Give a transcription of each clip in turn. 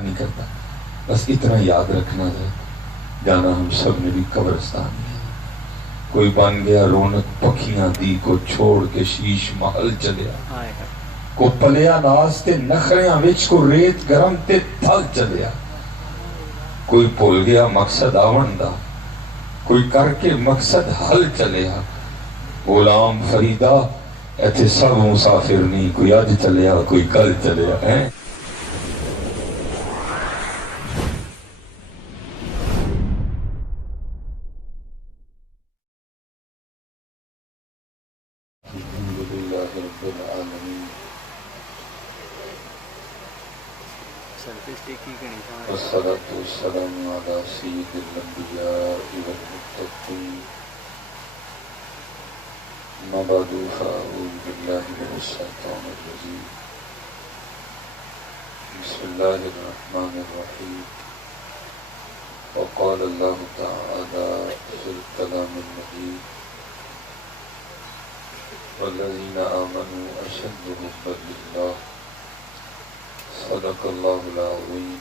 نہیں کرتا، بس اتنا یاد رکھنا ہے جانا ہم سب نے بھی قبرستان ہے۔ کوئی بن گیا رونق پکھیاں دی کو چھوڑ کے شیش محل چلیا، کو پلیا ناز تے نخریاں وچ کو ریت گرم تے تھل چلیا۔ کوئی بھول گیا مقصد آون دا، کوئی کر کے مقصد حل چلیا۔ غلام فریدہ ایتھے سب مسافر نہیں، کوئی اج چلیا کوئی کل چلیا ہے۔ والصلاة والسلام على سيد الأنبياء والمتقين، أما بعد فأعوذ بالله من الشيطان الرجيم، بسم الله الرحمن الرحيم۔ وقال الله تعالى في الكلام المجيد: والذين آمنوا أشد حبا لله، صدق الله العظيم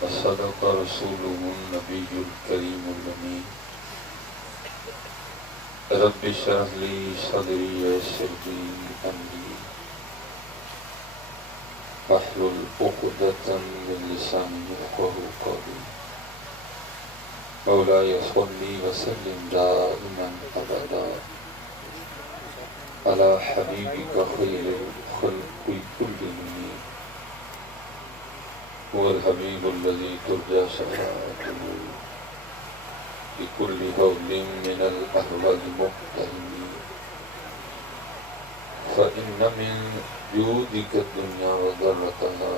وصدق رسوله النبي الكريم الأمين۔ رب اشرح لي صدري ويسر لي أمري واحلل عقدة من لساني يفقهوا قولي۔ مولاي صل وسلم دائما أبدا على حبيبك خير الخلق كلهم، هو الحبيب الذي ترجى شفاعته بكل هول من الأهوال مقتحم، فإن من جودك الدنيا وضرتها،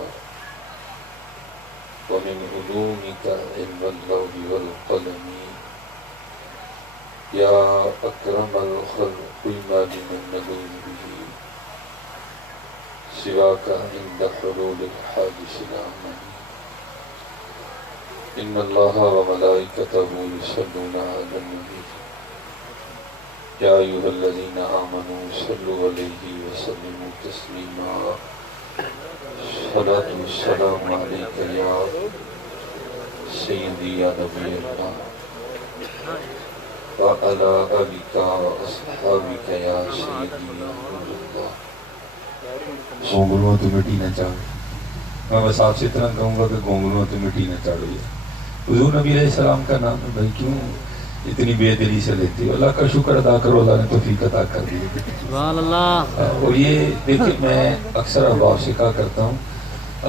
ومن علومك علم اللوح والقلم، يا أكرم الخلق ما لمن نلوم به سواك عند حلول الحادث الأعمى، إن الله وملائكته يصلون على النبي، يا أيها الذين آمنوا صلوا عليه وسلموا تسليما، الصلاة والسلام عليك يا سيدي يا نبي الله، وعلى آلك وأصحابك يا سيدي يا نور الله۔ گونگلوں تو مٹی نہ چاڑو، میں بس آپ سے اتنا کہوں گا کہ گونگلوں تو مٹی نہ چاڑو۔ حضور نبی علیہ السلام کا نام ہے بھائی، کیوں اتنی بے دلی سے لیتے ہو؟ اللہ کا شکر ادا کرو، اللہ نے توفیق عطا کر دی۔ سبحان اللہ۔ اور یہ دیکھیں میں اکثر احباب سے کہا کرتا ہوں،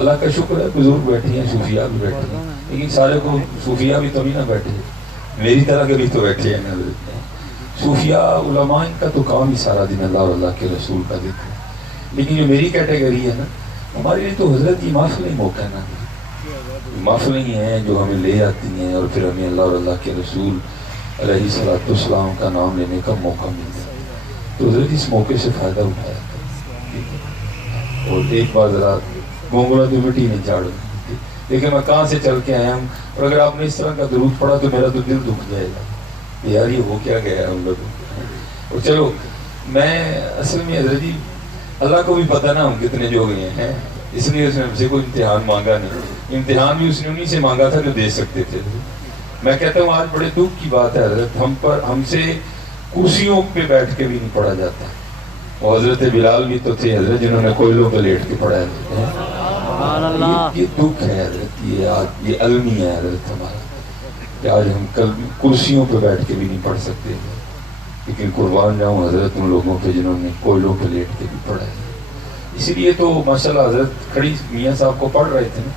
اللہ کا شکر ہے بزرگ بیٹھے ہیں، صوفیاء بھی بیٹھے ہیں، لیکن سارے کو صوفیاء بھی تو نہیں نہ بیٹھے، میری طرح کے بھی تو بیٹھے ہیں نا۔ صوفیاء علماء ان کا تو کام ہی سارا دن اللہ اور اللہ کے رسول کا ذکر ہے، لیکن جو میری کیٹیگری ہے نا، ہمارے لیے تو حضرت کی محفلیں موقع ہے نا، محفلیں ہیں جو ہمیں لے آتی ہیں اور پھر ہمیں اللہ اور اللہ کے رسول علیہ الصلوۃ والسلام کا نام لینے کا موقع ملتا ہے، تو حضرت اس موقع سے فائدہ اٹھایا تھا۔ اور ایک بار ذرا گونگلا تو مٹی نہیں چاڑو، دیکھیں میں کہاں سے چل کے آیا ہوں، اور اگر آپ نے اس طرح کا درود پڑھا تو میرا تو دل دکھ جائے گا یار، یہ ہو کیا گیا ہے ہم لوگوں کو۔ اور چلو میں اصل میں حضرت جی اللہ کو بھی پتہ نا ہم کتنے جو گئے ہیں، اس لیے اس نے ہم سے کوئی امتحان مانگا نہیں، امتحان بھی اس نے انہی سے مانگا تھا جو دے سکتے تھے۔ میں کہتا ہوں آج بڑے دکھ کی بات ہے حضرت، ہم سے کرسیوں پہ بیٹھ کے بھی نہیں پڑھا جاتا، اور حضرت بلال بھی تو تھے حضرت جنہوں نے کوئلوں پہ لیٹ کے پڑھایا تھا۔ یہ دکھ ہے حضرت، یہ المی ہے حضرت ہمارا کہ آج ہم کل کرسیوں پہ بیٹھ کے بھی نہیں پڑھ سکتے، لیکن قربان جاؤں حضرت ان لوگوں پہ جنہوں نے کوئلوں پہ لیٹ کے بھی پڑھا ہے۔ اسی لیے تو ماشاءاللہ حضرت کھڑی میاں صاحب کو پڑھ رہے تھے نا،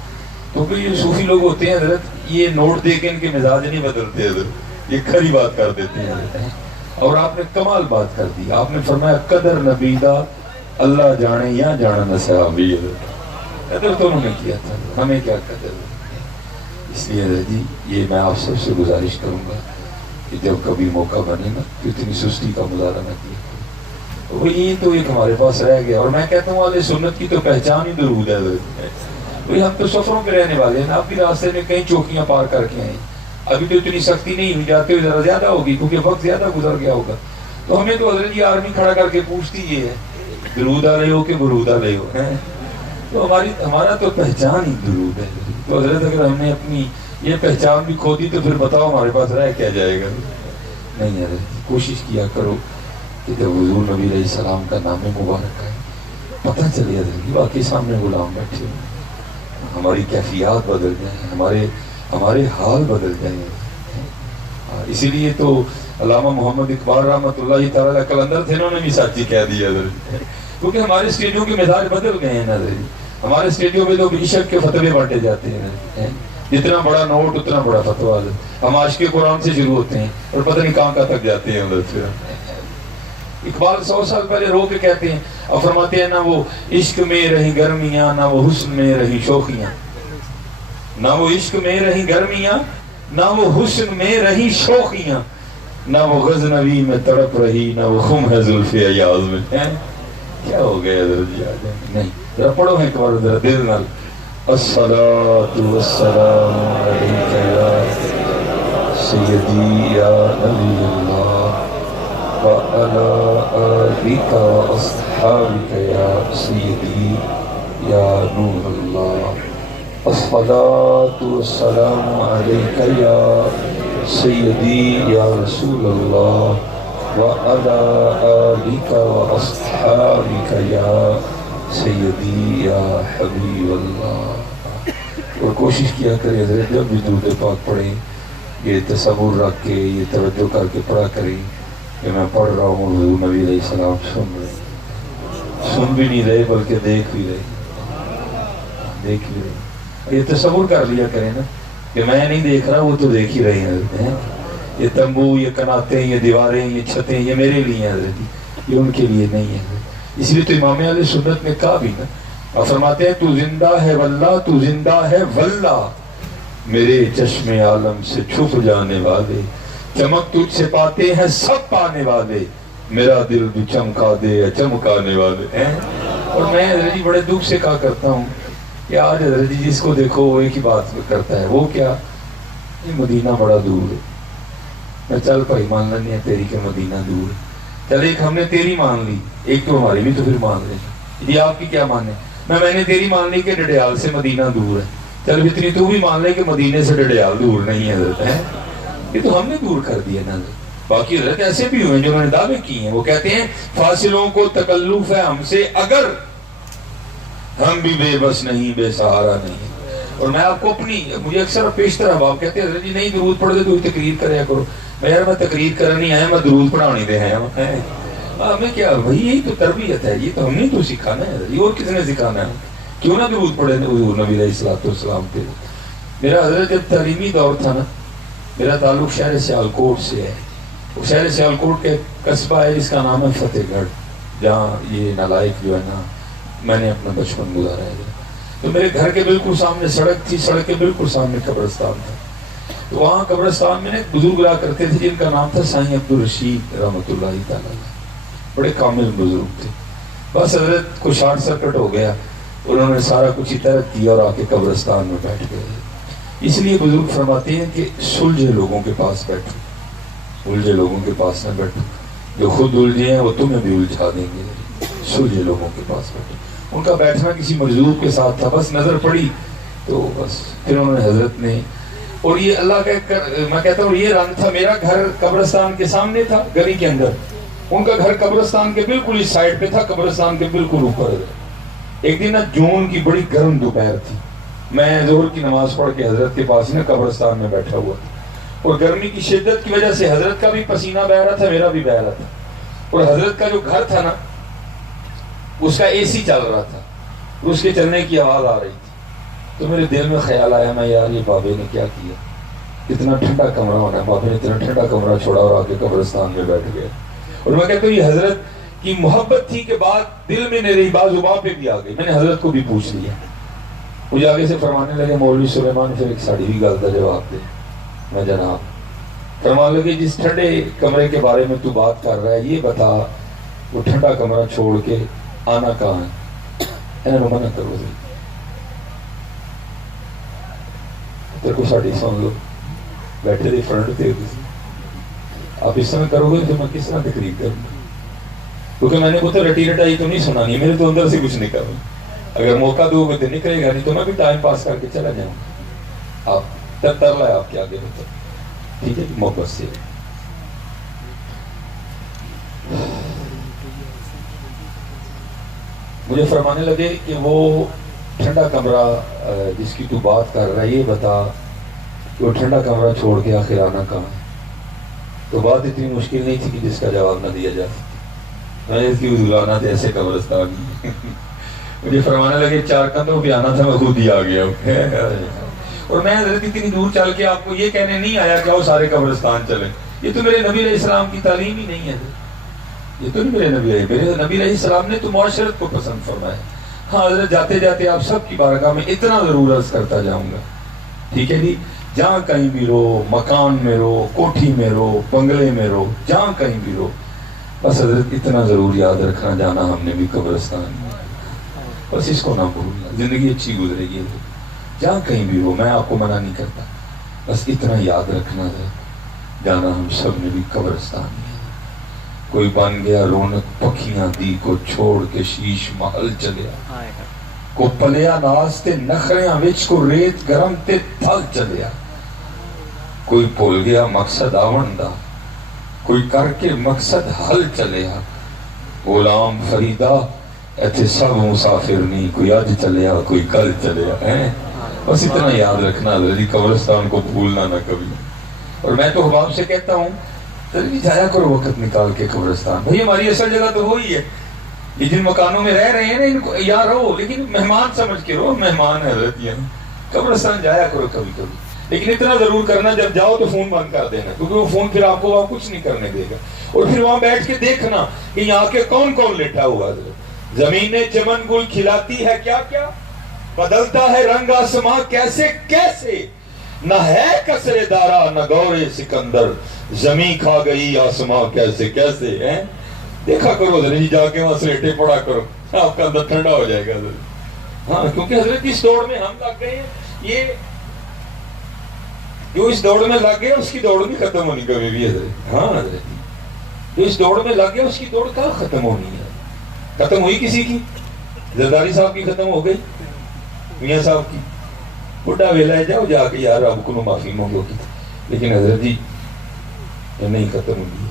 تو کہ یہ صوفی لوگ ہوتے ہیں حضرت، یہ نوٹ دے کے ان کے مزاج نہیں بدلتے حضرت، یہ کھری بات کر دیتے ہیں حضرت۔ اور آپ نے کمال بات کر دی، آپ نے فرمایا قدر نبی دا اللہ جانے یا جانا نہ صحابی، قدر تو انہوں نے کیا تھا، ہمیں کیا قدر۔ اس لیے حضرت جی یہ میں آپ سب سے گزارش کروں گا کہ جب کبھی موقع بنے نا تو اتنی سستی کا مظاہرہ نہ کیا، وہی تو ایک ہمارے پاس رہ گیا۔ اور میں کہتا ہوں اہل سنت کی تو پہچان ہی درود ہے بھئی، ہم تو سفروں پہ رہنے والے ہیں، آپ بھی راستے میں کئی چوکیاں پار کر کے آئے، ابھی تو اتنی سختی نہیں ہوئی، جاتے ہوئے ذرا زیادہ ہوگی کیونکہ وقت زیادہ گزر گیا ہوگا، تو ہمیں تو حضرت یہ آرمی کھڑا کر کے پوچھتی یہ ہے درود علیہ ہو کہ برود علیہ ہو، تو ہمارا تو پہچان ہی درود ہے. تو حضرت اگر ہم نے اپنی یہ پہچان بھی کھو دی تو پھر بتاؤ ہمارے پاس رہ کیا جائے گا. نہیں حضرت کوشش کیا کرو کہ جب حضور نبی علیہ السلام کا نام مبارک ہے پتہ چلے حضرت واقعی سامنے غلام بیٹھے ہوئے, ہماری کیفیات بدل جائیں, ہمارے حال بدل جائیں. اسی لیے تو علامہ محمد اقبال رحمۃ اللہ تعالیٰ قلندر تھے, انہوں نے بھی سچی کہہ دیا حضرت, کیونکہ ہمارے اسٹیجوں کے مزاج بدل گئے ہیں حضرت. ہمارے اسٹیجوں میں لوگ عشق کے فتوے بانٹے جاتے ہیں, جتنا بڑا نوٹ اتنا بڑا فتویٰ. ہم عاشق قرآن سے شروع ہوتے ہیں اور پتہ نہیں کہاں کہاں تک جاتے ہیں حضرت. اقبال 100 سال پہلے رو کے کہتے ہیں اور فرماتے ہیں, نہ وہ عشق میں رہی گرمیاں نہ وہ حسن میں رہی شوخیاں, نہ وہ عشق میں رہی گرمیاں نہ وہ حسن میں رہی شوخیاں, نہ وہ غزنوی میں تڑپ رہی نہ وہ خم ہے زلف ایاز میں. کیا ہو گیا حضرت جی, نہیں ذرا پڑھو ایک بار ذرا دل نال. الصلاۃ والسلام علیک یا سیدی یا نبی اللہ وعلی آلک واصحابک یا سیدی یا نور اللہ. الصلاۃ والسلام علیک یا سیدی یا رسول اللہ وعلی آلک واصحابک یا سیدی یا حبیب اللہ. اور کوشش کیا کریں حضرت جب بھی درود پاک پڑھیں یہ تصور رکھ کے, یہ توجہ کر کے پڑھا کریں کہ میں پڑھ رہا ہوں, حضور نبی علیہ السلام سن بھی نہیں رہے بلکہ دیکھ بھی رہے. یہ تصور کر لیا کریں نا کہ میں نہیں دیکھ رہا, وہ تو دیکھ ہی رہے ہیں حضرت. یہ تمبو, یہ کناتیں, یہ دیواریں, یہ چھتیں یہ میرے لیے ہیں حضرت, یہ ان کے لیے نہیں ہے. اس لیے تو امام علیہ سنت نے کہا بھی نا, اور فرماتے ہیں تو زندہ ہے واللہ تو زندہ ہے واللہ, میرے چشم عالم سے چھپ جانے والے, چمک تجھ سے پاتے ہیں سب پانے والے, میرا دل بھی چمکا دے یا چمکانے والے ہیں. اور میں حضرت جی بڑے دکھ سے کہا کرتا ہوں کہ آج حضرت جی جس کو دیکھو وہ ایک ہی بات کرتا ہے, وہ کیا, یہ مدینہ بڑا دور ہے. میں چل بھائی مان لینے ہیں تیری کہ مدینہ دور ہے, چل ایک ہم نے تیری مان لی, ایک تو ہماری بھی تو پھر مان لیں. جی آپ کی کیا مانے, میں نے تیری مان لی کہ ڈڈیال سے مدینہ دور ہے, چل اتنی تو بھی مان لے کہ مدینے سے ڈڈیال دور نہیں ہے حضرت. ہے یہ تو ہم نے دور کر دیا نا. باقی حضرت ایسے بھی ہوئے جو انہوں نے دعوے کی ہیں, وہ کہتے ہیں فاصلوں کو تکلف ہے ہم سے اگر, ہم بھی بے بس نہیں بے سہارا نہیں. اور میں آپ کو اپنی, مجھے اکثر پیشتر احباب کہتے ہیں حضرت جی نہیں درود پڑھ دے تو تقریر کریا کرو. میں یار میں تقریر کرنے نہیں آیا, میں درود پڑھانی دے آیا ہوں. ہمیں کیا, وہی یہی تو تربیت ہے, یہ تو ہم نے تو سکھانا ہے, یہ اور کس نے سکھانا ہے. کیوں نہ درود پڑھے حضور نبی علیہ السلام پہ. میرا حضرت جب تعلیمی دور تھا نا, میرا تعلق شہر سیالکوٹ سے ہے. وہ شہر سیالکوٹ کے قصبہ ہے جس کا نام ہے فتح گڑھ, جہاں یہ نالائق جو ہے نا میں نے اپنا بچپن گزارا ہے. تو میرے گھر کے بالکل سامنے سڑک تھی, سڑک کے بالکل سامنے قبرستان تھا. تو وہاں قبرستان میں نے بزرگ رہا کرتے تھے جن کا نام تھا سائیں عبدالرشید رحمۃ اللہ تعالیٰ, بڑے کامل بزرگ تھے. بس حضرت کو شارٹ سرکٹ ہو گیا, انہوں نے سارا کچھ ترک کیا اور آ کے قبرستان میں بیٹھ گئے. اس لیے بزرگ فرماتے ہیں کہ سلجھے لوگوں کے پاس بیٹھو, الجھے لوگوں کے پاس نہ بیٹھو, جو خود الجھے ہیں وہ تمہیں بھی الجھا دیں گے. سلجھے لوگوں کے پاس بیٹھو. ان کا بیٹھنا کسی مجذوب کے ساتھ تھا, بس نظر پڑی تو بس پھر انہوں نے حضرت نے, اور یہ اللہ کا میں کہتا ہوں یہ رنگ تھا. میرا گھر قبرستان کے سامنے تھا گلی کے اندر, ان کا گھر قبرستان کے بالکل اس سائڈ پہ تھا, قبرستان کے بالکل اوپر. ایک دن جون کی بڑی گرم دوپہر تھی, میں ظہر کی نماز پڑھ کے حضرت کے پاس قبرستان میں بیٹھا ہوا تھا, اور گرمی کی شدت کی وجہ سے حضرت کا بھی پسینہ بہ رہا تھا, میرا بھی بہ رہا تھا. اور حضرت کا جو گھر تھا نا اس کا اے سی چل رہا تھا, اس کے چلنے کی آواز آ رہی تھی. تو میرے دل میں خیال آیا, میں یار یہ بابے نے کیا کیا, اتنا ٹھنڈا کمرہ ہونا ہے, بابے نے اتنا ٹھنڈا کمرہ چھوڑا اور آ کے قبرستان میں بیٹھ گئے. اور میں کہتا ہوں یہ حضرت کی محبت تھی کہ بات دل میں نہیں رہی, بات زبان پہ بھی آ گئی. میں نے حضرت کو بھی پوچھ لیا, مجھے آگے سے فرمانے لگے مولوی سلیمان پھر ایک ساڑی بھی گل کا جواب دے. میں جناب فرمانے لگے جس ٹھنڈے کمرے کے بارے میں تو بات کر رہا ہے یہ بتا وہ ٹھنڈا کمرہ چھوڑ کے آنا کہاں ہے. انہوں نے منع کرو دے, تیرے کو ساڑی سن لو, بیٹھے دے فرنٹ دے دے, آپ اس طرح کرو گے تو میں کس طرح تقریر کروں گا, کیونکہ میں نے وہ تو رٹی رٹائی تو نہیں سنانی, میرے تو اندر سے کچھ نہیں کرنا. اگر موقع دو گے تو نکلے گا، نہیں تو میں بھی ٹائم پاس کر کے چلا جاؤں گا. آپ ترلا ہے آپ کے آگے ہوتا، ٹھیک ہے، محبت سے. مجھے فرمانے لگے کہ وہ ٹھنڈا کمرہ جس کی تو بات کر رہا ہے، یہ بتا کہ وہ ٹھنڈا کمرہ چھوڑ کے آخر آنا کہاں ہے؟ تو بات اتنی مشکل نہیں تھی کہ جس کا جواب نہ دیا جا سکتا. میں نے اس کی حضورانا تھے ایسے قبرستان. مجھے فرمانے لگے 4 قدموں پہ آنا تھا، میں خود ہی آ گیا ہوں. اور میں حضرت اتنی دور چل کے آپ کو یہ کہنے نہیں آیا کہ وہ سارے قبرستان چلیں. یہ تو میرے نبی علیہ السلام کی تعلیم ہی نہیں ہے. یہ تو نہیں میرے نبی علیہ السلام نے تو معاشرت کو پسند فرمایا. ہاں حضرت جاتے جاتے آپ سب کی بارگاہ میں اتنا ضرور عرض کرتا جاؤں گا، ٹھیک ہے جی، جہاں کہیں بھی رہو، مکان میں رہو، کوٹھی میں رہو، بنگلے میں رہو، جہاں کہیں بھی رہو، بس حضرت اتنا ضرور یاد رکھنا جانا ہم نے بھی قبرستان میں. بس اس کو نہ بھولنا، زندگی اچھی گزرے گی. جہاں کہیں بھی ہو، میں آپ کو منع نہیں کرتا، بس اتنا یاد رکھنا ہے جانا ہم سب نے بھی قبرستان میں. کوئی بن گیا رونق پکھیاں دی کو چھوڑ کے شیش محل چلیا، کو پلیا ناز تے نخریاں وچ کو ریت گرم تے تھل چلیا. کوئی بھول گیا مقصد آون دا، کوئی کر کے مقصد حل چلیا. غلام فریدہ ایتھے سب مسافر نہیں، کوئی آج چلیا کوئی کل چلیا. بس اتنا یاد رکھنا حضرت، قبرستان کو بھولنا نہ کبھی. اور میں تو حباب سے کہتا ہوں جلدی جایا کرو وقت نکال کے قبرستان. بھئی ہماری اصل جگہ تو وہی ہے. یہ جن مکانوں میں رہ رہے ہیں نا، ان کو یا رہو لیکن مہمان سمجھ کے رہو، مہمان ہے حضرت. یہاں قبرستان جایا کرو کبھی کبھی، لیکن اتنا ضرور کرنا جب جاؤ تو فون بند کر دینا، کیونکہ وہ فون پھر آپ کو وہاں کچھ نہیں کرنے دے گا. اور پھر وہاں بیٹھ کے دیکھنا کہ یہاں کے کون کون لیٹا ہوا ہے. زمین چمن گل کھلاتی ہے کیا کیا، بدلتا ہے رنگ آسماں کیسے کیسے. نہ ہے کسر دارا نہ گور سکندر، زمین کھا گئی آسماں کیسے کیسے. دیکھا کرو حضرت، جا کے وہاں سلیٹے پڑا کرو، آپ کا اندر ٹھنڈا ہو جائے گا حضرت. ہاں کیونکہ حضرت اس دوڑ میں ہم لگ گئے ہیں. یہ جو اس دوڑ میں لگ گیا اس کی دوڑ نہیں ختم ہونی کبھی بھی حضرت. ہاں حضرت، جو اس دوڑ میں لگ گیا اس کی دوڑ کہاں ختم ہونی ہے. ختم ہوئی کسی کی؟ زرداری صاحب کی ختم ہو گئی، میاں صاحب کی. بڑھا ویلا ہے، جاؤ جا کے یار رب کو معافی مانگو کی. لیکن حضرت جی یہ نہیں ختم ہوئی.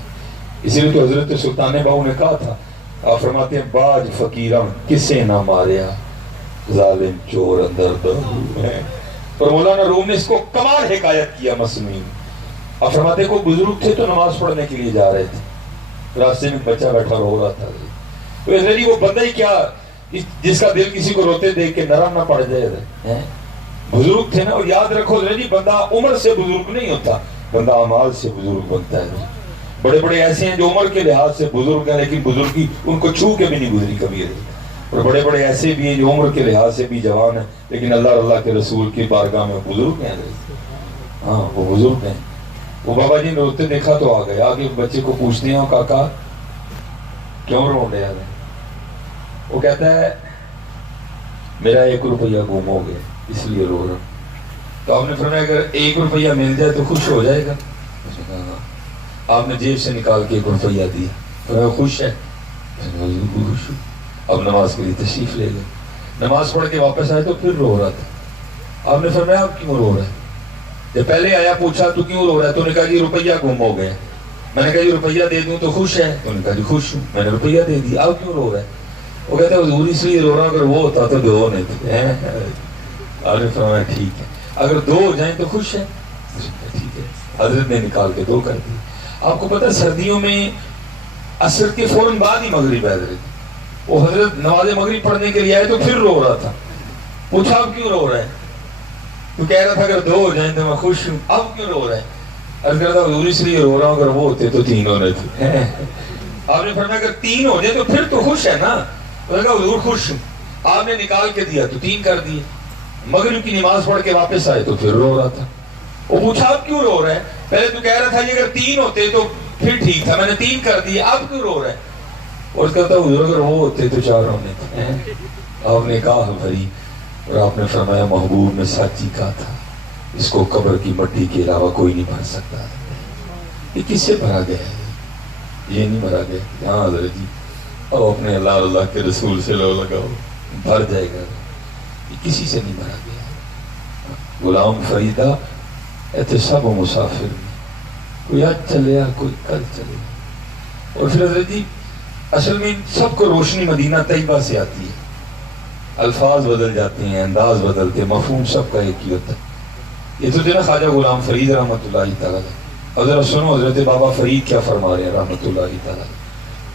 اسی لیے تو حضرت سلطان باؤ نے کہا تھا، آپ فرماتے ہیں باج فقیراں کسے نہ ماریا، ظالم چور اندر دہو ہے. اور مولانا روم نے اس کو کمال حکایت کیا مصنوعی. آپ فرماتے کو بزرگ تھے تو نماز پڑھنے کے لیے جا رہے تھے، راستے میں بچہ بیٹھا رو رہا تھا. تو حضرت جی وہ بندہ ہی کیا جس کا دل کسی کو روتے دیکھ کے نرم نہ پڑ جائے. بزرگ تھے نا. اور یاد رکھو حضرت جی، بندہ عمر سے بزرگ نہیں ہوتا، بندہ اعمال سے بزرگ بنتا ہے. بڑے بڑے ایسے ہیں جو عمر کے لحاظ سے بزرگ ہیں لیکن بزرگی ان کو چھو کے بھی نہیں گزری کبھی. اور بڑے بڑے ایسے بھی ہیں جو عمر کے لحاظ سے بھی جوان ہیں لیکن اللہ کے رسول کی بارگاہ میں بزرگ ہیں. ہاں وہ بزرگ ہیں. وہ بابا جی نے روتے دیکھا تو آ گئے. آگے بچے کو پوچھتے ہیں کاکا کیوں رو رہے ہیں؟ وہ کہتا ہے میرا 1 روپیہ گم ہو گیا اس لیے رو رہا ہوں. تو آپ نے فرمایا اگر 1 روپیہ مل جائے تو خوش ہو جائے گا؟ آپ نے جیب سے نکال کے 1 روپیہ دیا. خوش ہے؟ خوش. اب نماز کے لیے تشریف لے گئے. نماز پڑھ کے واپس آئے تو پھر رو رہا تھا. آپ نے فرمایا آپ کیوں رو رہے ہیں؟ جب پہلے آیا پوچھا تو کیوں رو رہا ہے؟ تو نے کہا جی روپیہ گم ہو گیا. میں نے کہا جی روپیہ دے دوں تو خوش ہے؟ تو نے کہا جی خوش ہوں. میں نے روپیہ دے دیا. آپ کیوں رو رہے ہیں؟ وہ کہتے ہیں حضور اس لیے رو رہا اگر وہ ہوتا تو 2 نہیں تھے. آپ نے فرمایا ٹھیک ہے اگر 2 ہو جائیں تو خوش ہے. ٹھیک ہے. حضرت نے نکال کے 2 کر دی. آپ کو پتہ سردیوں میں عصر کے فوراً بعد ہی مغرب ہے. حضرت وہ حضرت نماز مغرب پڑھنے کے لیے آئے تو پھر رو رہا تھا. پوچھا آپ کیوں رو رہے ہیں؟ تو کہہ رہا تھا اگر 2 ہو جائیں تو میں خوش ہوں. اب کیوں رو رہے ہیں؟ عرض کرتا حضور اس لیے رو رہا ہوں اگر وہ ہوتے تو 3 ہونے تھے. آپ نے فرمایا اگر 3 ہو جائے تو پھر تو خوش ہے نا. حضور خوش ہوں. آپ نے نکال کے دیا تو 3 کر دیے. مغرب کی نماز پڑھ کے واپس آئے تو پھر رو رہا تھا. وہ پوچھا آپ کیوں رو رہے ہیں؟ پہلے تو کہہ رہا تھا یہ اگر 3 ہوتے تو پھر ٹھیک تھا، میں نے 3 کر دیے. اب کیوں رو رہے ہیں؟ اور کہتا حضور اگر وہ ہوتے تو 4 ہونے تھے. آپ نے کہا بھری. اور آپ نے فرمایا محبوب نے سچ ہی کہا تھا، اس کو قبر کی مٹی کے علاوہ کوئی نہیں بھر سکتا. یہ کس سے بھرا گیا ہے؟ یہ نہیں بھرا گیا. ہاں حضرت جی اب اپنے اللہ کے رسول سے لو لگاؤ. بھر جائے گا. یہ کسی سے نہیں بھرا گیا. غلام فریدہ ایتھے سب مسافر میں، کوئی آج چلے گا کوئی کل چلے گا. اور پھر حضرت جی اصل میں سب کو روشنی مدینہ طیبہ سے آتی ہے. الفاظ بدل جاتے ہیں، انداز بدلتے ہیں، مفہوم سب کا ایک ہی ہوتا ہے. یہ تو جو نا خواجہ غلام فرید رحمۃ اللہ تعالیٰ. اور ذرا سنو حضرت بابا فرید کیا فرما رہے ہیں رحمۃ اللہ تعالیٰ.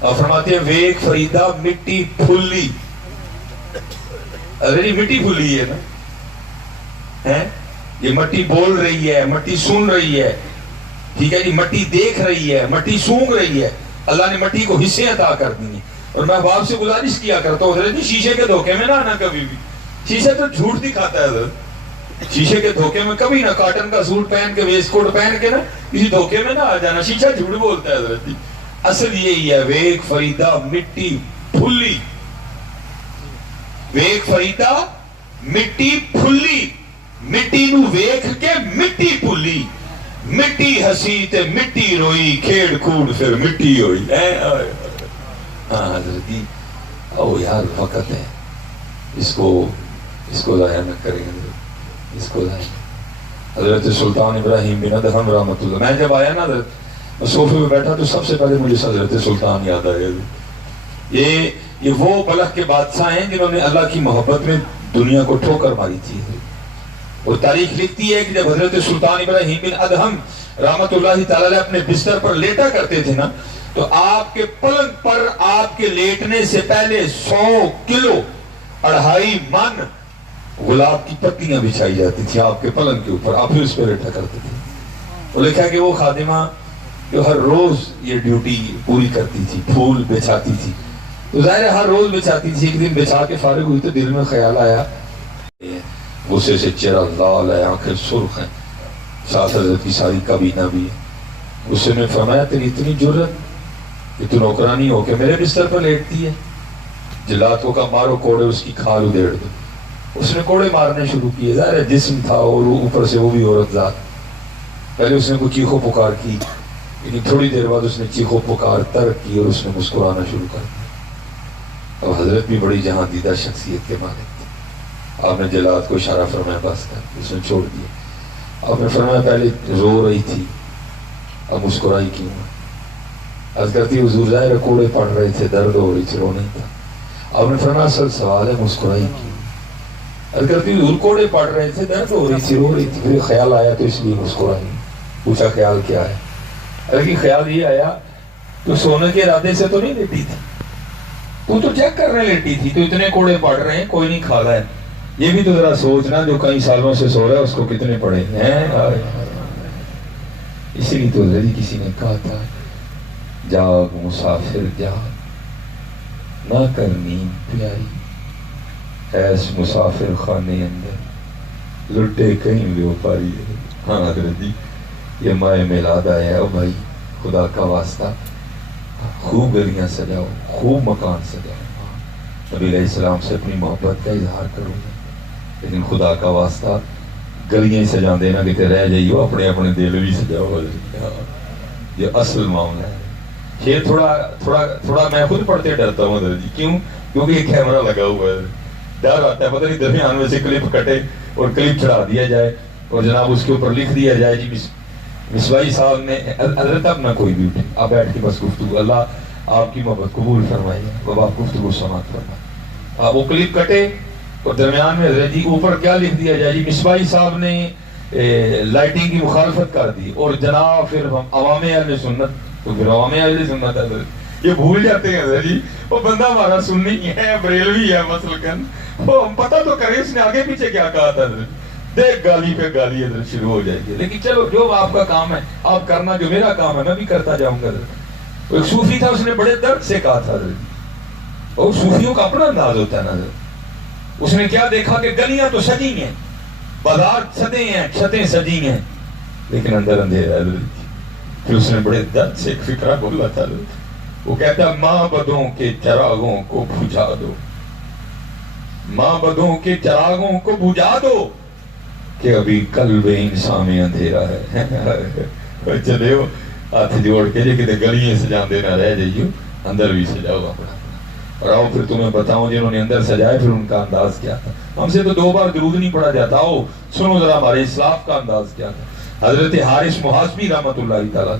آپ فرماتے ہیں ویک فریدہ مٹی پھلی. ارے مٹی پھلی ہے نا، یہ مٹی بول رہی ہے، مٹی سن رہی ہے، ٹھیک ہے جی، مٹی دیکھ رہی ہے، مٹی سونگ رہی ہے. اللہ نے مٹی کو حصے عطا کر دی ہیں. اور میں باپ سے گزارش کیا کرتا ہوں حضرت جی شیشے کے دھوکے میں نہ آنا کبھی بھی. شیشے تو جھوٹ دکھاتا ہے حضرت. شیشے کے دھوکے میں کبھی نہ، کاٹن کا سوٹ پہن کے ویسٹ کوٹ پہن کے نا کسی دھوکے میں نہ آ جانا. شیشہ جھوٹ بولتا ہے حضرت جی. اصل یہی ہے ویک فریدہ مٹی پھلی. ویک فریدہ مٹی پھلی، مٹی نو ویکھ کے مٹی پھلی. مٹی ہسی تے مٹی روئی، کھیڑ کھوڑ پھر مٹی ہوئی. ہاں حضرت جی او یار وقت ہے، اس کو ضائع نہ کریں گے، اس کو ضائع. حضرت سلطان ابراہیم بن ادہم رحمۃ اللہ. میں جب آیا نا حضرت صوفے پہ بیٹھا تو سب سے پہلے مجھے حضرت سلطان یاد آیا. یہ وہ بلخ کے بادشاہ ہیں جنہوں نے اللہ کی محبت میں دنیا کو ٹھوکر ماری تھی. اور تاریخ لکھتی ہے کہ جب حضرت سلطان ابراہیم بن ادہم رحمۃ اللہ تعالی اپنے بستر پر لیٹا کرتے تھے نا، تو آپ کے پلنگ پر آپ کے لیٹنے سے پہلے 100 کلو 2.5 من گلاب کی پتیاں بچھائی جاتی تھی آپ کے پلنگ کے اوپر. آپ پھر اس پہ لیٹا کرتے تھے. وہ لکھا ہے کہ وہ خادمہ جو ہر روز یہ ڈیوٹی پوری کرتی تھی، پھول بچھاتی تھی. تو ظاہر ہے ہر روز بچھاتی تھی. ایک دن بچھا کے فارغ ہوئی تو دل میں خیال آیا، غصے سے چہرہ لال ہے، آنکھیں سرخ ہیں، ساتھ حضرت کی ساری کابینہ بھی ہے. غصے میں فرمایا تیری اتنی جرت کہ تو نوکرانی ہو کے میرے بستر پر لیٹتی ہے. جلات کو کہا مارو کوڑے اس کی کھال ادھیڑ دو. اس نے کوڑے مارنے شروع کیے. ظاہر ہے جسم تھا اور اوپر سے وہ بھی عورت ذات. پہلے اس نے کوئی چیخو پکار کی، لیکن تھوڑی دیر بعد اس نے چیخو پکار ترک کی اور اس نے مسکرانا شروع کر دیا. اب حضرت بھی بڑی جہاں دیدہ شخصیت کے مالک تھے. آپ نے جلات کو اشارہ فرمایا بس کر، اس نے چھوڑ دیا. آپ نے فرمایا پہلے رو رہی تھی اب مسکرائی کیوں؟ عرض کرتی حضور ظاہر کوڑے پڑ رہے تھے، درد ہو رہی تھی، رو نہیں تھا. آپ نے فرمایا اصل سوال ہے مسکرائی کیوں؟ عرض کرتی حضور کوڑے پڑ رہے تھے، درد ہو رہی تھی، رو رہی تھی، پھر خیال آیا تو اس لیے مسکرائی. پوچھا خیال کیا ہے؟ لیکن خیال یہ آیا تو سونے کے ارادے سے تو نہیں لیٹی تھی، تو چیک کرنے لیٹی تھی. تو اتنے کوڑے پڑ رہے ہیں کوئی نہیں کھا رہا ہے، یہ بھی تو ذرا سوچنا جو کئی سالوں سے سو رہا ہے اس کو کتنے پڑے ہیں. اسی لیے تو کسی نے کہا تھا جاگ مسافر جاگ، نہ کر نیند پیاری، ایس مسافر خانے اندر لٹے کہیں بیوپاری. ہاں حضرت جی یہ ماہ میلاد آیا ہے بھائی، خدا کا واسطہ خوب گلیاں سجاؤ، خوب مکان سجاؤ. نبی علیہ السلام سے اپنی محبت کا اظہار کروں گا، لیکن خدا کا واسطہ گلیاں سجا دینا کتے رہ جائیو، اپنے اپنے دل بھی سجاؤ. یہ اصل معاملہ ہے. یہ تھوڑا میں خود پڑھتے ڈرتا ہوں حضرت جی. کیوں؟ کیونکہ ایک کیمرہ لگا ہوا ہے، ڈر آتا ہے پتہ نہیں درمیان میں سے کلپ کٹے اور کلپ چڑھا دیا جائے اور جناب اس کے اوپر لکھ دیا جائے جی مصباحی صاحب نے. حضرت اب نہ کوئی بھی اٹھے، آپ بیٹھ کے بس گفتگو. اللہ آپ کی محبت قبول فرمائیے، بابا آپ گفتگو سماعت فرمائے. وہ کلپ کٹے اور درمیان میں حضرت جی اوپر کیا لکھ دیا جائے جی مصباحی صاحب نے لائٹنگ کی مخالفت کر دی اور جناب پھر ہم عوام اہل سنت. تو پھر عوام اہل سنت حضرت یہ بھول جاتے ہیں حضرت جی وہ بندہ ہمارا سنی ہے، بریلوی ہے مثلاً، وہ ہم پتہ تو کریں اس نے آگے پیچھے کیا کہا تھا حضرت. دیکھ گالی پہ گالی حضرت شروع ہو جائے گی. لیکن چلو جو آپ کا کام ہے آپ کرنا، جو میرا کام ہے میں بھی کرتا جاؤں گا. ایک صوفی تھا، اس نے بڑے درد سے کہا تھا حضرت، اور صوفیوں کا اپنا انداز ہوتا ہے نا حضرت. اس نے کیا دیکھا کہ گلیاں تو سجی ہیں، بازار سجے ہیں، چھتیں سجی ہیں، لیکن اندر اندھیرا ہے حضرت. پھر اس نے بڑے درد سے ایک فکرہ بولا تھا حضرت. وہ کہتا ہے ماں بدوں کے چراغوں کو بجھا دو، ماں بدوں کے چراغوں کو بجھا دو کہ ابھی قلب انسان میں اندھیرا ہے. چلے ہو ہاتھ جوڑ کے جی کتے گلیاں سجا دینا رہ جائیو، اندر بھی سجاؤ اپنا. اور آؤ پھر تمہیں بتاؤں جنہوں نے اندر سجائے پھر ان کا انداز کیا تھا. ہم سے تو 2 بار درود نہیں پڑھا جاتا. آؤ سنو ذرا ہمارے اسلاف کا انداز کیا تھا. حضرت حارث محاسبی رحمۃ اللہ تعالیٰ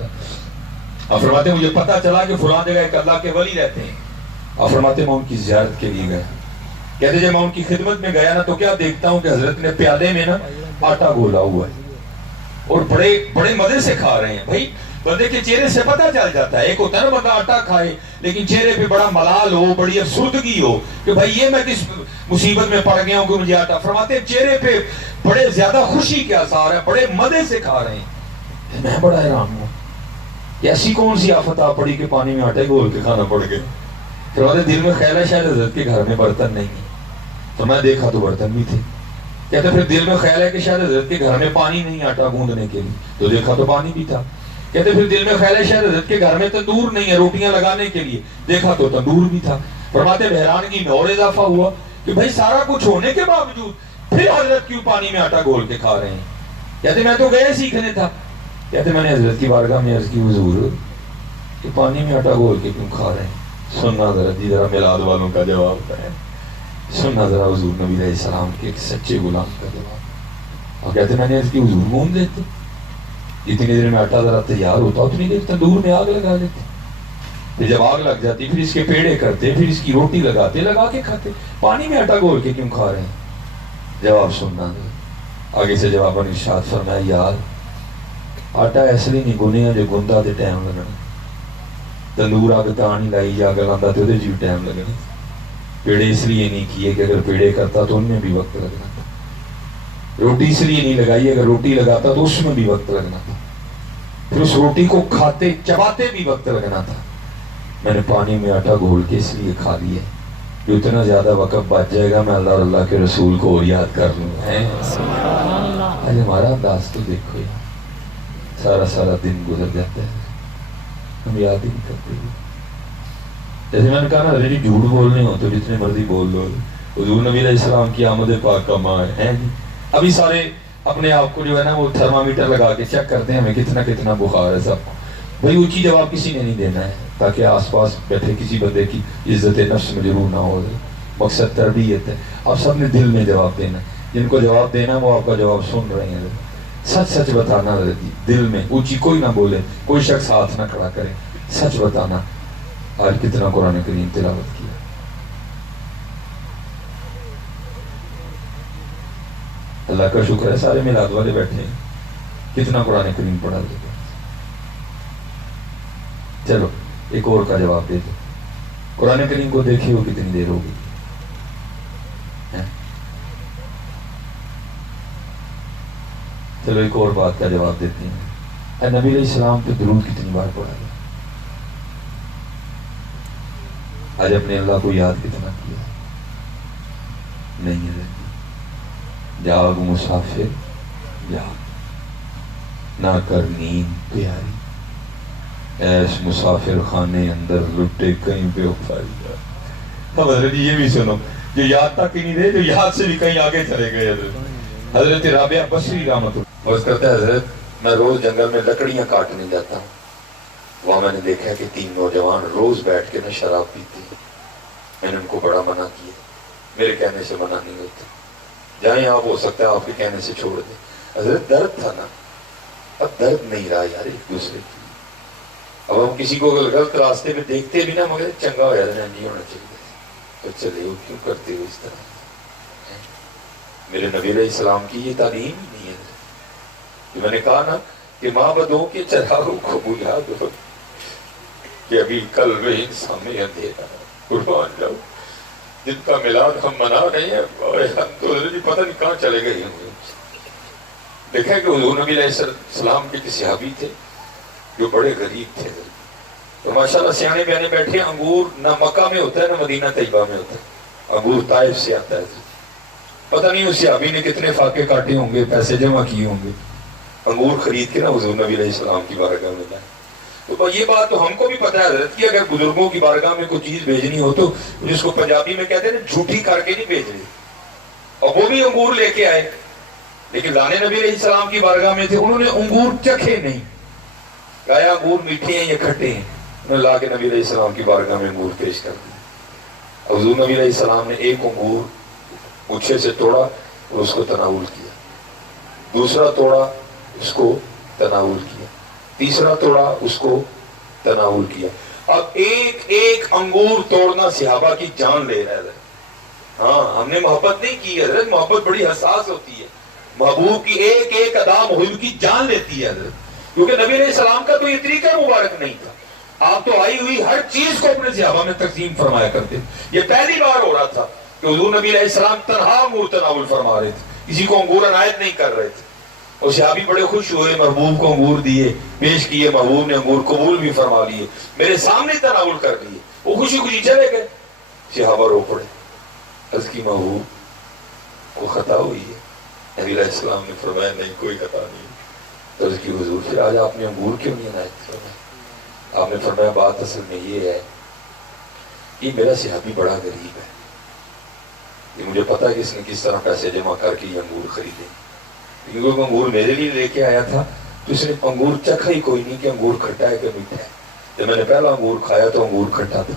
آپ فرماتے ہیں مجھے پتا چلا کہ فلاں جگہ ایک اللہ کے ولی رہتے ہیں. آپ فرماتے ہیں میں ان کی زیارت کے لیے گیا. کہتے جب میں ان کی خدمت میں گیا نا تو کیا دیکھتا ہوں کہ حضرت نے پیالے میں نا آٹا گولا ہوا ہے اور بڑے بڑے مزے سے کھا رہے ہیں. بھائی بندے کے چہرے سے پتہ چل جاتا ہے. ایک ہوتا ہے نا بندہ آٹا کھائے لیکن چہرے پہ بڑا ملال ہو, بڑی افسردگی ہو کہ بھائی یہ میں کس مصیبت میں پڑ گیا ہوں کہ مجھے آٹا. فرماتے چہرے پہ بڑے زیادہ خوشی کے آثار ہیں, بڑے مزے سے کھا رہے ہیں. میں بڑا حیران ہوں ایسی کون سی آفت آ پڑی کہ پانی میں آٹا گھول کے کھانا پڑ گیا. فرماتے دل میں خیال ہے شاید حضرت کے گھر میں برتن نہیں ہے. تو میں دیکھا تو برتن بھی تھے. کہتے پھر دل میں خیال ہے کہ شاید حضرت کے گھر میں پانی نہیں آٹا گوندنے کے لیے. تو دیکھا تو پانی بھی تھا. کہتے پھر دل میں خیال ہے شاید حضرت کے گھر میں تندور نہیں ہے روٹیاں لگانے کے لیے. دیکھا تو تندور بھی تھا. فرماتے حیرانگی میں اور اضافہ ہوا کہ بھائی سارا کچھ ہونے کے باوجود پھر حضرت کیوں پانی میں آٹا گھول کے کھا رہے ہیں. کہتے میں تو گئے سیکھنے تھا. کہتے میں نے حضرت کی بارگاہ میں عرض کی حضور کہ پانی میں آٹا گھول کے کیوں کھا رہے ہیں. سننا ذرا میلاد والوں کا جواب ہے. سننا ذرا حضور نبی علیہ السلام کے ایک سچے غلام کا جواب. اور کہتے میں نے عرض کی حضور گھوم دیتے اتنی دیر میں آٹا ذرا تیار ہوتا اتنی دیر تندور میں آگ لگا دیتے. پھر جب آگ لگ جاتی پھر اس کے پیڑے کرتے پھر اس کی روٹی لگاتے لگا کے کھاتے. پانی میں آٹا گھول کے کیوں کھا رہے ہیں. جواب سننا آگے سے جواب ارشاد فرمایا یار آٹا اس لیے نہیں گنیا جو گندا تے ٹائم لگنا. تندور اگ تا نہیں لائی یا اگ لاندہ تے اودے جی ٹائم لگنا. پیڑے اس لیے نہیں کیے کہ اگر پیڑے کرتا تو ان میں بھی وقت لگنا تھا. روٹی اس لیے نہیں لگائی اگر روٹی لگاتا تو اس میں بھی وقت لگنا تھا. پھر اس روٹی کو کھاتے چباتے بھی وقت لگنا تھا. میں نے پانی میں آٹا گھول کے اس لیے کھا لیا کہ اتنا زیادہ وقت بچ جائے گا میں اللہ اور اللہ کے رسول کو اور یاد کر لوں. آج ہمارا انداز تو دیکھو یار سارا دن گزر جاتا ہے ہم یاد ہی نہیں کرتے. جیسے میں نے کہا نا حضرت جی جھوٹ بولنے ہو تو جتنے مرضی بول لو. حضور نبی علیہ السلام کی آمد پاک کا ماں ہے جی. ابھی سارے اپنے آپ کو جو ہے نا وہ تھرمامیٹر لگا کے چیک کرتے ہیں ہمیں کتنا بخار ہے. سب بھائی اونچی جواب کسی نے نہیں دینا ہے تاکہ آس پاس بیٹھے کسی بندے کی عزت نفس میں ضرور نہ ہو. مقصد تربیت ہے. آپ سب نے دل میں جواب دینا. جن کو جواب دینا وہ آپ کا جواب سن رہے ہیں. سچ بتانا دل میں. اونچی کوئی نہ بولے کوئی شخص ہاتھ نہ کھڑا کرے. سچ بتانا. آج کتنا قرآن کریم تلاوت کیا. اللہ کا شکر ہے سارے میلاد والے بیٹھے ہیں. کتنا قرآن کریم پڑھا دیتے. چلو ایک اور کا جواب دے دو. قرآن کریم کو دیکھے ہو کتنی دیر ہوگی. چلو ایک اور بات کا جواب دیتے ہیں. نبی علیہ السلام پہ درود کتنی بار پڑھا گیا. آج اپنے اللہ کو یاد کتنا کیا. نہیں ہے. جاگ مسافر جاگ نہ کر نیند پیاری ایس مسافر خانے اندر لٹے کہیں پہ اپھاری جا. اب حضرت یہ بھی سنو جو یاد تک ہی نہیں دے جو یاد سے بھی کہیں آگے چلے گئے. حضرت رابعہ بصری رحمۃ اللہ عرض کرتا ہے حضرت میں روز جنگل میں لکڑیاں کاٹنے جاتا ہوں. وہاں میں نے دیکھا کہ 3 نوجوان روز بیٹھ کے نہ شراب پیتے ہیں. میں نے ان کو بڑا منع کیا. میرے کہنے سے منع نہیں ہوتا. جائیں آپ ہو سکتا ہے آپ کے کہنے سے چھوڑ دیں. حضرت درد تھا نا اب درد نہیں رہا یار ایک دوسرے کی. اب ہم کسی کو غلط راستے میں دیکھتے بھی نا مگر چنگا ہو جاتا نہیں ہونا چاہیے تو چلے وہ کیوں کرتے ہو اس طرح. میرے نبی علیہ السلام کی یہ تعلیم ہی نہیں ہے. کہ میں نے کہا نا کہ ماں بدوں کے چراغوں کو بجھا دو کہ ابھی کل میں انسان میں اندھیرا قربان جاؤ. جن کا میلاد ہم منا رہے ہیں اور ہم تو پتہ نہیں کہاں چلے گئے ہوں. دیکھا کہ حضور نبی علیہ السلام کے صحابی تھے جو بڑے غریب تھے. تو ماشاءاللہ سیانے بیانے بیٹھے. انگور نہ مکہ میں ہوتا ہے نہ مدینہ طیبہ میں ہوتا ہے. انگور طائف سے آتا ہے. پتہ نہیں اس صحابی نے کتنے فاقے کاٹے ہوں گے پیسے جمع کیے ہوں گے انگور خرید کے نا حضور نبی علیہ السلام کی بارگاہ میں لائے. تو یہ بات تو ہم کو بھی پتہ ہے حضرت کہ اگر بزرگوں کی بارگاہ میں کوئی چیز بھیجنی ہو تو جس کو پنجابی میں کہتے ہیں نا جھوٹی کر کے نہیں بھیجنی. اور وہ بھی انگور لے کے آئے لیکن لانے نبی علیہ السلام کی بارگاہ میں تھے. انہوں نے انگور چکھے نہیں. کہا انگور میٹھے ہیں یا کھٹے ہیں. انہوں نے لا کے نبی علیہ السلام کی بارگاہ میں انگور پیش کر دیے. حضور نبی علیہ السلام نے ایک انگور گچھے سے توڑا اور اس کو تناول کیا، دوسرا توڑا اس کو تناول کیا، تیسرا توڑا اس کو تناول کیا۔ اب ایک ایک انگور توڑنا صحابہ کی جان لے رہا ہے۔ ہاں ہم نے محبت نہیں کی حضرت، محبت بڑی حساس ہوتی ہے، محبوب کی ایک ایک ادا محبوب کی جان لیتی ہے حضرت، کیونکہ نبی علیہ السلام کا تو یہ طریقہ مبارک نہیں تھا، آپ تو آئی ہوئی ہر چیز کو اپنے صحابہ میں تقسیم فرمایا کرتے۔ یہ پہلی بار ہو رہا تھا کہ حضور نبی علیہ السلام تنہا انگور تناول فرما رہے تھے، کسی کو انگور عنایت نہیں کر رہے تھے، اور صحابی بڑے خوش ہوئے، محبوب کو انگور دیے، پیش کیے، محبوب نے انگور قبول بھی فرما لیے، میرے سامنے تناول کر لیے، وہ خوشی خوشی چلے گئے۔ صحابہ رو پڑے، عرض کی محبوب کو خطا ہوئی ہے؟ نبی علیہ السلام نے فرمایا نہیں کوئی خطا نہیں۔ عرض کی حضور پھر آج آپ نے انگور کیوں نہیں عنایت فرمایا؟ آپ نے فرمایا بات اصل میں یہ ہے، یہ میرا صحابی بڑا غریب ہے، یہ مجھے پتا ہے کہ اس نے کس طرح پیسے جمع کر کے یہ انگور خریدے، کیونکہ انگور میرے لیے لے کے آیا تھا تو اس نے انگور چکھا ہی کوئی نہیں کہ انگور کھٹا ہے کہ میٹھا ہے۔ جب میں نے پہلا انگور کھایا تو انگور کھٹا تھا،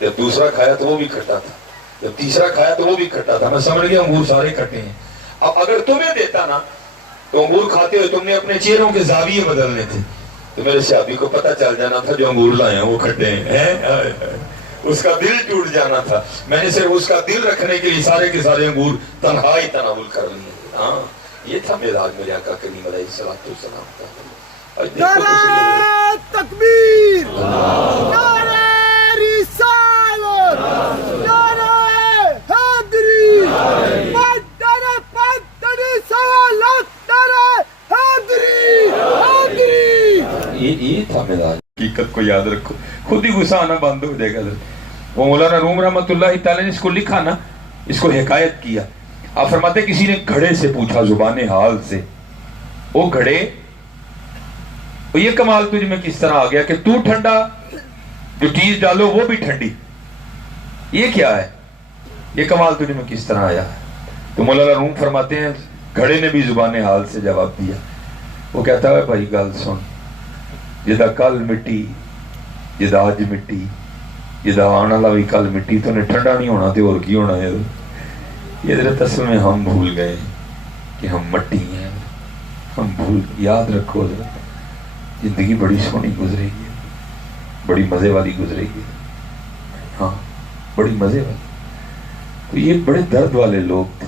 جب دوسرا کھایا تو وہ بھی کھٹا تھا، جب تیسرا کھایا تو وہ بھی کھٹا تھا، میں سمجھ گیا انگور سارے کھٹے ہیں۔ اب اگر تمہیں دیتا نا تو انگور کھاتے ہوئے تم نے اپنے چہروں کے زاویے بدلنے تھے، تو میرے صحابی کو پتہ چل جانا تھا جو انگور لائے ہیں وہ کھٹے ہیں، اس کا دل ٹوٹ جانا تھا۔ میں نے صرف اس کا دل رکھنے کے لیے سارے کے سارے انگور تنہا ہی تناول کر لیے۔ ہاں یہ تھا معراج میرے آقا کریم علیہ السلام کا۔ نعرہ تکبیر، نعرہ رسالت، نعرہ حیدری، مدر پدر سوالت، نعرہ حیدری، حیدری۔ یہ تھا معراج۔ حقیقت کو یاد رکھو، خود ہی غصہ آنا بند ہو جائے گا۔ وہ مولانا روم رحمۃ اللہ تعالی نے اس کو لکھا نا، اس کو حکایت کیا۔ آپ فرماتے کسی نے گھڑے سے پوچھا زبان حال سے، وہ گھڑے یہ کمال تجھ میں کس طرح آ گیا کہ تو ٹھنڈا جو چیز ڈالو وہ بھی ٹھنڈی، یہ کیا ہے، یہ کمال تجھ میں کس طرح آیا؟ تو مولانا روم فرماتے ہیں گھڑے نے بھی زبان حال سے جواب دیا۔ وہ کہتا ہے بھائی گل سن، جدا کل مٹی جدا اج مٹی جدا آنے والا بھی کل مٹی، تو نے ٹھنڈا نہیں ہونا تو اور کی ہونا ہے۔ یہ حضرت اصل میں ہم بھول گئے کہ ہم مٹی ہیں، ہم بھول، یاد رکھو حضرت زندگی بڑی سونی گزرے گی، بڑی مزے والی گزرے گی، ہاں بڑی مزے والی۔ تو یہ بڑے درد والے لوگ تھے۔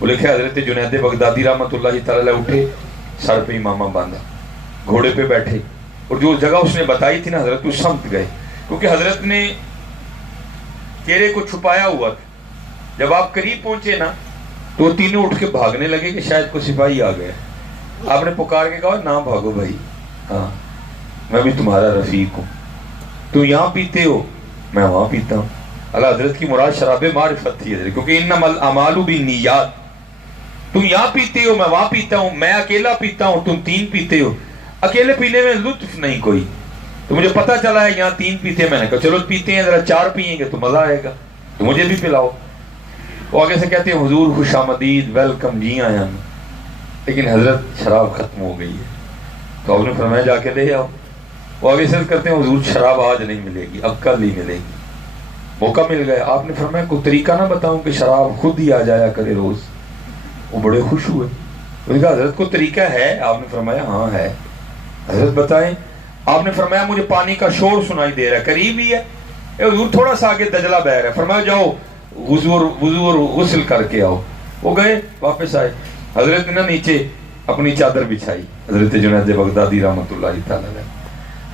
وہ لکھے حضرت جنید بغدادی رحمۃ اللہ تعالی اٹھے، سر پہ امامہ باندھا، گھوڑے پہ بیٹھے، اور جو جگہ اس نے بتائی تھی نا حضرت اس سمت گئے، کیونکہ حضرت نے چہرے کو چھپایا ہوا تھا۔ جب آپ قریب پہنچے نا تو وہ تینوں اٹھ کے بھاگنے لگے کہ شاید کوئی سپاہی آ گیا۔ آپ نے پکار کے کہا نہ بھاگو بھائی، ہاں میں بھی تمہارا رفیق ہوں، تو یہاں پیتے ہو میں وہاں پیتا ہوں۔ اللہ حضرت کی مراد شراب معرفت تھی حضرت، کیونکہ انما الاعمال بالنیات، تم یہاں پیتے ہو میں وہاں پیتا ہوں، میں اکیلا پیتا ہوں تم تین پیتے ہو، اکیلے پینے میں لطف نہیں کوئی، تو مجھے پتا چلا ہے یہاں تین پیتے ہیں، میں نے کہا چلو پیتے ہیں، ذرا چار پیئیں گے تو مزہ آئے گا، تو مجھے بھی پلاؤ۔ وہ آگے سے کہتے ہیں حضور خوش آمدید، ویلکم، جی آیا، لیکن حضرت شراب ختم ہو گئی ہے، تو آپ نے فرمایا جا کے لے آؤ۔ وہ آگے سے کرتے ہیں حضور شراب آج نہیں ملے گی، اب کل ہی ملے گی۔ موقع مل گیا، آپ نے فرمایا کوئی طریقہ نہ بتاؤں کہ شراب خود ہی آ جایا کرے روز؟ وہ بڑے خوش ہوئے، انہوں نے کہا حضرت کو طریقہ ہے؟ آپ نے فرمایا ہاں ہے۔ حضرت بتائیں؟ آپ نے فرمایا مجھے پانی کا شور سنائی دے رہا ہے، قریب ہی ہے، حضور تھوڑا سا آگے دجلہ بہہ رہا ہے، فرمایا جاؤ وضو اور غسل کر کے آؤ۔ وہ گئے، واپس آئے، حضرت نے نیچے اپنی چادر بچھائی، حضرت جنید بغدادی رحمۃ اللہ تعالی علیہ،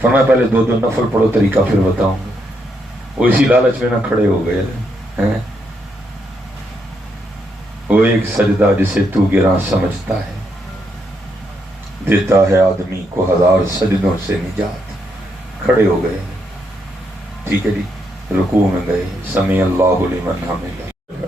فرمایا پہلے دو نفل پڑھو طریقہ پھر بتاؤں گا۔ وہ اسی لالچ میں نہ کھڑے ہو گئے ہیں۔ وہ ایک سجدہ جسے تو گراں سمجھتا ہے، دیتا ہے آدمی کو ہزار سجدوں سے نجات۔ کھڑے ہو گئے، ٹھیک ہے جی، رکوع میں گئے، سمیع اللہ لمن حمدہ،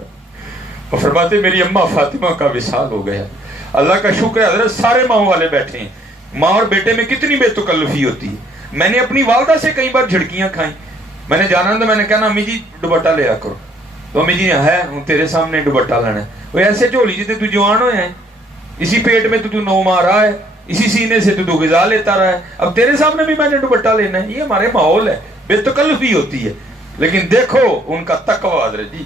اور فرماتے میری اماں فاطمہ کا وصال ہو گیا۔ اللہ کا شکر ہے حضرت سارے ماں والے بیٹھے ہیں، ماں اور بیٹے میں کتنی بے تکلفی ہوتی ہے۔ میں نے اپنی والدہ سے کئی بار جھڑکیاں کھائیں، میں نے جانا تو میں نے کہا امی جی دوپٹہ لیا کرو، تو امی جی ہے تیرے سامنے دوپٹہ لینا ہے، وہ ایسے جھولی جی تو جوان ہوئے ہیں، اسی پیٹ میں تو 9 ماہ رہا ہے، اسی سینے سے تو غذا لیتا رہا ہے، اب تیرے سامنے بھی میں نے دوپٹہ لینا ہے۔ یہ ہمارے ماحول ہے، بے تکلفی ہوتی ہے، لیکن دیکھو ان کا تقوی حضرت جی.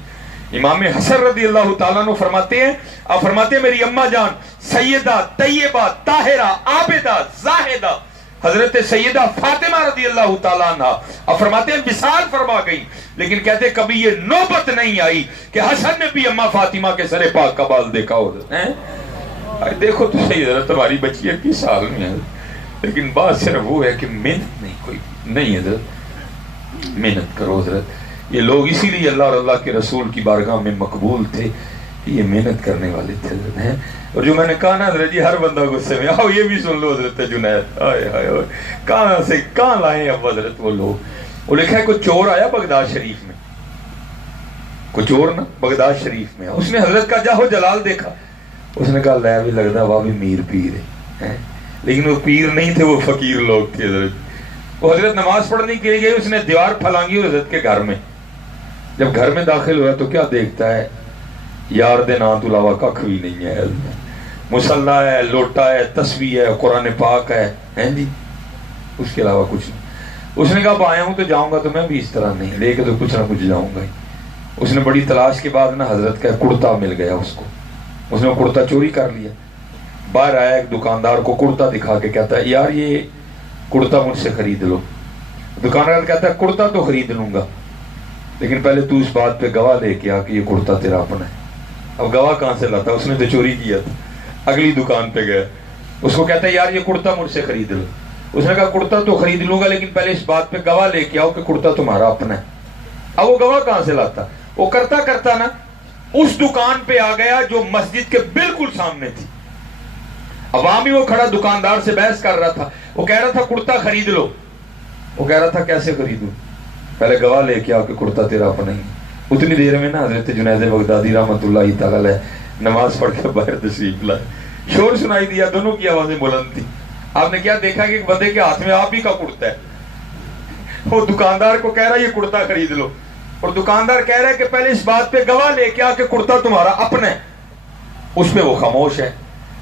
امام حسن رضی اللہ تعالیٰ عنہ فرماتے ہیں، آپ فرماتے ہیں میری اماں جان سیدہ طیبہ طاہرہ عابدہ زاہدہ حضرت سیدہ فاطمہ رضی اللہ تعالیٰ عنہ، آپ فرماتے ہیں وصال فرما گئی، لیکن کہتے ہیں کبھی یہ نوبت نہیں آئی کہ حسن نے بھی اماں فاطمہ کے سر پاک کا بال دیکھا ہو. دیکھو تو صحیح حضرت تمہاری بچی ہے کس حال میں ہے، لیکن بات صرف وہ ہے کہ محنت نہیں، کوئی نہیں حضرت محنت کرو حضرت. یہ لوگ اسی لیے اللہ اور اللہ کے رسول کی بارگاہ میں مقبول تھے، یہ محنت کرنے والے تھے حضرت. اور جو میں نے کہا نا حضرت جی ہر بندہ غصے میں، آؤ یہ بھی سن لو حضرت جنید، آئے ہائے ہائے کہاں سے کہاں لائے اب حضرت وہ لوگ. وہ لکھا ہے کوئی چور آیا بغداد شریف میں، کوئی چور نا بغداد شریف میں، اس نے حضرت کا جاہو جلال دیکھا، اس نے کہا لے بھی لگتا وہ بھی میر پیر ہے، لیکن وہ پیر نہیں تھے، وہ فقیر لوگ تھے حضرت. وہ حضرت نماز پڑھنے کے لیے گئے، اس نے دیوار پھلانگی حضرت کے گھر میں. جب گھر میں داخل ہوا تو کیا دیکھتا ہے، یار دے نام تو علاوہ ککھ بھی نہیں ہے، مصلا ہے، لوٹا ہے، تسبیح ہے، قرآن پاک ہے جی، اس کے علاوہ کچھ نہیں. اس نے کہا آیا ہوں تو جاؤں گا تو میں بھی اس طرح نہیں، لے کے تو کچھ نہ کچھ جاؤں گا. اس نے بڑی تلاش کے بعد نا حضرت کا کرتا مل گیا اس کو، اس نے کرتا چوری کر لیا. باہر آیا ایک دکاندار کو کرتا دکھا کے کہتا ہے یار یہ کرتا مجھ سے خرید لو. دکاندار کہتا ہے کرتا تو خرید لوں گا، لیکن پہلے تو اس بات پہ گواہ لے کے آ کہ یہ کرتا تیرا اپنا ہے. اب گواہ کہاں سے لاتا، اس نے تو چوری کیا تھا. اگلی دکان پہ گیا، اس کو کہتا ہے یار یہ کرتا مجھ سے خرید لو. اس نے کہا کرتا تو خرید لوں گا لیکن پہلے اس بات پہ گواہ لے کے آؤ کہ کرتا تمہارا اپنا ہے. اب وہ گواہ کہاں سے لاتا؟ وہ کرتا کرتا نا اس دکان پہ آ گیا جو مسجد کے بالکل سامنے تھی. عوامی وہ کھڑا دکاندار سے بحث کر رہا تھا، وہ کہہ رہا تھا کرتا خرید لو. وہ کہہ رہا تھا کیسے خریدوں، پہلے گواہ لے کے آؤ کہ کرتا تیرا اپنا ہی. اتنی دیر میں نا حضرت جنید بغدادی رحمۃ اللہ تعالی علیہ نماز پڑھ کے باہر تشریف لائے. شور سنائی دیا، دونوں کی آوازیں بلند تھی. آپ نے کیا دیکھا کہ ایک بندے کے ہاتھ میں آپ ہی کا کرتا ہے، وہ دکاندار کو کہہ رہا ہے یہ کرتا خرید لو، اور دکاندار کہہ رہا ہے کہ پہلے اس بات پہ گواہ لے کے آ کہ کرتا تمہارا اپنا ہے. اس پہ وہ خاموش ہے.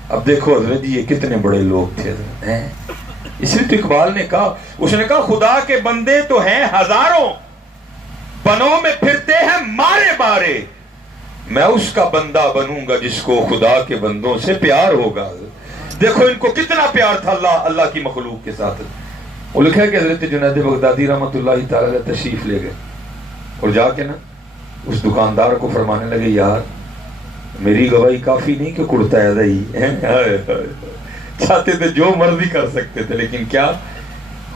اب دیکھو حضرت جی یہ کتنے بڑے لوگ تھے حضرت. اس لیے تو اقبال نے کہا، اس نے کہا خدا کے بندے تو ہیں ہزاروں، بنوں میں پھرتے ہیں مارے مارے، میں اس کا بندہ بنوں گا جس کو خدا کے بندوں سے پیار ہوگا. دیکھو ان کو کتنا پیار تھا اللہ کی مخلوق کے ساتھ. وہ لکھا ہے کہ حضرت جنید بغدادی رحمۃ اللہ تعالی تشریف لے گئے اور جا کے نا اس دکاندار کو فرمانے لگے یار میری گواہی کافی نہیں کہ کرتا ہے ہی، چاہتے تھے جو مرضی کر سکتے تھے، لیکن کیا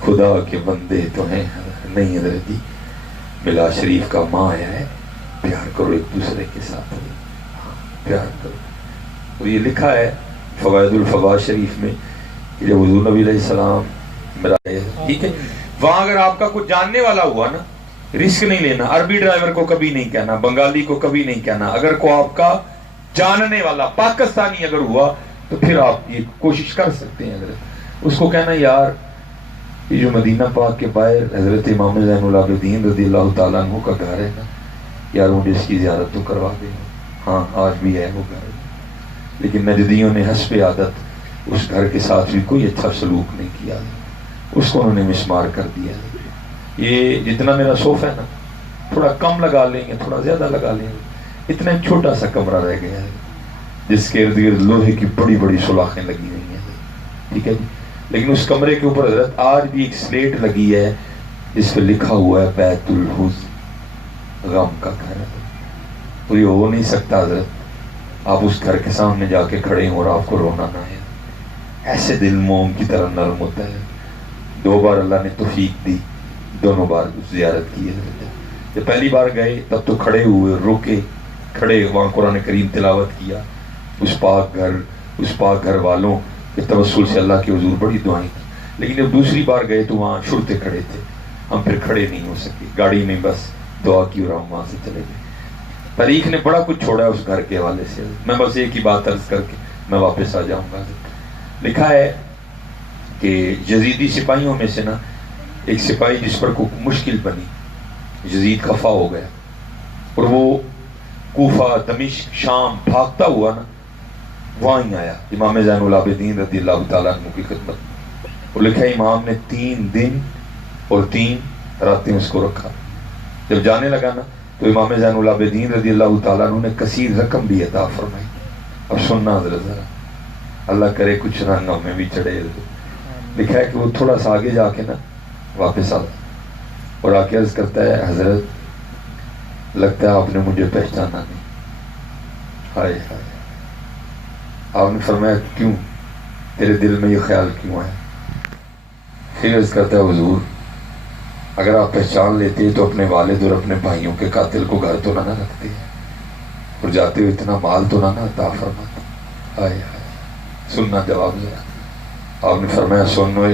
خدا کے بندے تو ہیں نہیں حضرت جی. ملا شریف کا ماں آیا ہے، پیار کرو ایک دوسرے کے ساتھ، پیار کرو. اور یہ لکھا ہے فوائد الفوائد شریف میں کہ جب حضور نبی علیہ السلام میرا ٹھیک ہے وہاں اگر آپ کا کچھ جاننے والا ہوا نا رسک نہیں لینا. عربی ڈرائیور کو کبھی نہیں کہنا، بنگالی کو کبھی نہیں کہنا. اگر کو آپ کا جاننے والا پاکستانی اگر ہوا تو پھر آپ یہ کوشش کر سکتے ہیں حضرت اس کو کہنا یار یہ جو مدینہ پاک کے باہر حضرت امام زین العابدین رضی اللہ تعالیٰ عنہ کا گھر ہے نا یار مجھے اس کی زیارت تو کروا دے. ہاں آج بھی ہے وہ گھر، لیکن نجدیوں نے حسب عادت اس گھر کے ساتھ بھی کوئی اچھا سلوک نہیں کیا، اس کو انہوں نے مسمار کر دیا. یہ جتنا میرا صوفہ ہے نا تھوڑا کم لگا لیں گے، تھوڑا زیادہ لگا لیں گے، اتنا چھوٹا سا کمرہ رہ گیا ہے جس کے ارد گرد لوہے کی بڑی بڑی سلاخیں لگی ہوئی ہیں، ٹھیک ہے جی. لیکن اس کمرے کے اوپر حضرت آج بھی ایک سلیٹ لگی ہے جس پہ لکھا ہوا ہے بیت الحزن، غم کا گھر. تو یہ ہو نہیں سکتا حضرت آپ اس گھر کے سامنے جا کے کھڑے ہوں اور آپ کو رونا نہ ہے. ایسے دل موم کی طرح نرم ہوتا ہے. 2 بار اللہ نے توفیق دی، دونوں بار زیارت کی ہے. جب پہلی بار گئے تب تو کھڑے ہوئے، رکے، کھڑے وہاں قرآن کریم تلاوت کیا، اس پاک گھر والوں کے توسل سے اللہ کے حضور بڑی دعائیں کی. لیکن جب دوسری بار گئے تو وہاں شرطے کھڑے تھے، ہم پھر کھڑے نہیں ہو سکے، گاڑی میں بس دعا کی اور ہم وہاں سے چلے گئے. تاریخ نے بڑا کچھ چھوڑا ہے اس گھر کے حوالے سے. میں بس ایک ہی بات عرض کر کے میں واپس آ جاؤں گا. لکھا ہے کہ یزیدی سپاہیوں میں سے نا ایک سپاہی جس پر کوئی مشکل بنی، یزید خفا ہو گیا اور وہ کوفہ، دمشق، شام بھاگتا ہوا نا وہاں ہی آیا امام زین العابدین رضی اللہ تعالیٰ عنہ کی خدمت. اور لکھا ہے امام نے 3 دن اور 3 راتیں اس کو رکھا. جب جانے لگا نا تو امام زین العابدین رضی اللہ تعالیٰ عنہ نے کثیر رقم بھی عطا فرمائی. اب سننا حضرت ذرا، اللہ کرے کچھ رنگ ہمیں بھی چڑھے. لکھا ہے کہ وہ تھوڑا سا آگے جا کے نا واپس آتا اور آ کے عرض کرتا ہے حضرت لگتا ہے آپ نے مجھے پہچانا نہیں. ہائے ہائے. آپ نے فرمایا کیوں، تیرے دل میں یہ خیال کیوں ہے؟ پھر عرض کرتا ہے حضور اگر آپ پہچان لیتے تو اپنے والد اور اپنے بھائیوں کے قاتل کو گھر تو نہ رکھتے اور جاتے ہوئے اتنا مال تو نہ عطا فرماتے. ہائے ہائے. سننا جواب ذرا. آپ نے فرمایا سنو،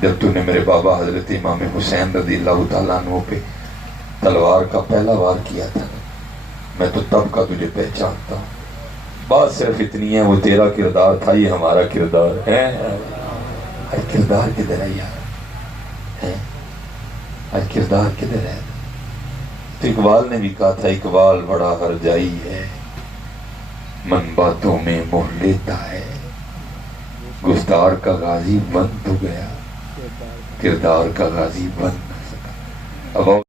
جب تو نے میرے بابا حضرت امام حسین رضی اللہ تعالیٰ عنہ پہ تلوار کا پہلا وار کیا تھا میں تو تب کا تجھے پہچانتا ہوں. بات صرف اتنی ہے، وہ تیرا کردار تھا، یہ ہمارا کردار ہے. آج کردار کدھر ہے یار؟ آج کردار کدھر ہے؟ تو اقبال نے بھی کہا تھا اقبال بڑا ہرجائی ہے، من باتوں میں موہ لیتا ہے، گفتار کا غازی بن تو گیا، کردار کا غازی بن نہ سکا. اب